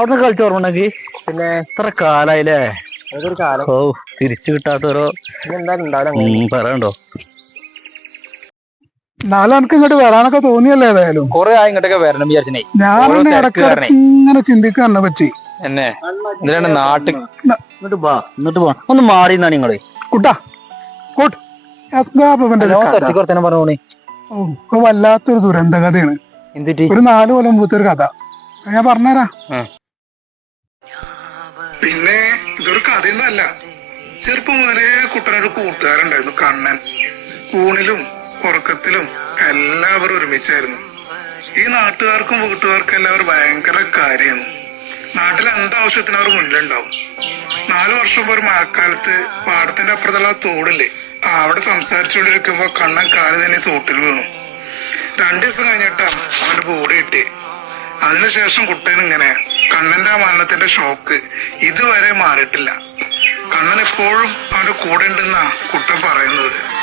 അവിടെ കളിച്ചു ഓർമ്മണ്ടെങ്കിൽ പിന്നെ എത്ര കാലായില്ലേ? അതൊരു കാലം. ഓ തിരിച്ചു കിട്ടാത്ത ഓരോ. പറയണ്ടോ? നാളെ എനിക്ക് ഇങ്ങോട്ട് വരാനൊക്കെ തോന്നിയല്ലേ ഏതായാലും? കൊറേ ആയി ഇങ്ങോട്ടൊക്കെ വരണം വിചാരിച്ചേ ഞാൻ ഇങ്ങനെ ചിന്തിക്കുക എന്നെ പറ്റി. എന്നെ. ഇതിലാണ് നാട്ടിൽ എന്നിട്ട് വാ ഇങ്ങോട്ട് വാ. ഒന്ന് മാറി നിന്നാ നിങ്ങൾ. കുട്ടാ കൂട്ട്. കഥ? ഓ, വല്ലാത്തൊരു ദുരന്ത കഥയാണ് ഒരു നാല് കൊല്ലം മുമ്പത്തെ ഒരു കഥ. ഞാൻ പറഞ്ഞുതരാ. പിന്നെ ഇതൊരു കഥയൊന്നല്ല ചെറുപ്പം മുതലേ കുട്ടനൊരു കൂട്ടുകാരുണ്ടായിരുന്നു കണ്ണൻ. ഊണിലും ഉറക്കത്തിലും എല്ലാവരും ഒരുമിച്ചായിരുന്നു. ഈ നാട്ടുകാർക്കും വീട്ടുകാർക്കും എല്ലാവരും ഭയങ്കര കാര്യമാണ്. നാട്ടിൽ എന്താവശ്യത്തിന് അവർ മുന്നിലുണ്ടാവും. നാലു വർഷം ഒരു മഴക്കാലത്ത് പാടത്തിന്റെ അപ്പുറത്തുള്ള തോടില്ലേ അവിടെ സംസാരിച്ചുകൊണ്ടിരിക്കുമ്പോ കണ്ണൻ കാൽ തന്നെ തോട്ടിൽ വീണു. രണ്ടു ദിവസം കഴിഞ്ഞിട്ടാ അവന്റെ ബോഡി കിട്ടി അതിനുശേഷം കുട്ടൻ ഇങ്ങനെ ആ മരണത്തിന്റെ ഷോക്ക് ഇതുവരെ മാറിയിട്ടില്ല. കണ്ണൻ എപ്പോഴും അവന്റെ കൂടെ ഉണ്ടെന്നാ കുട്ടൻ പറയുന്നത്.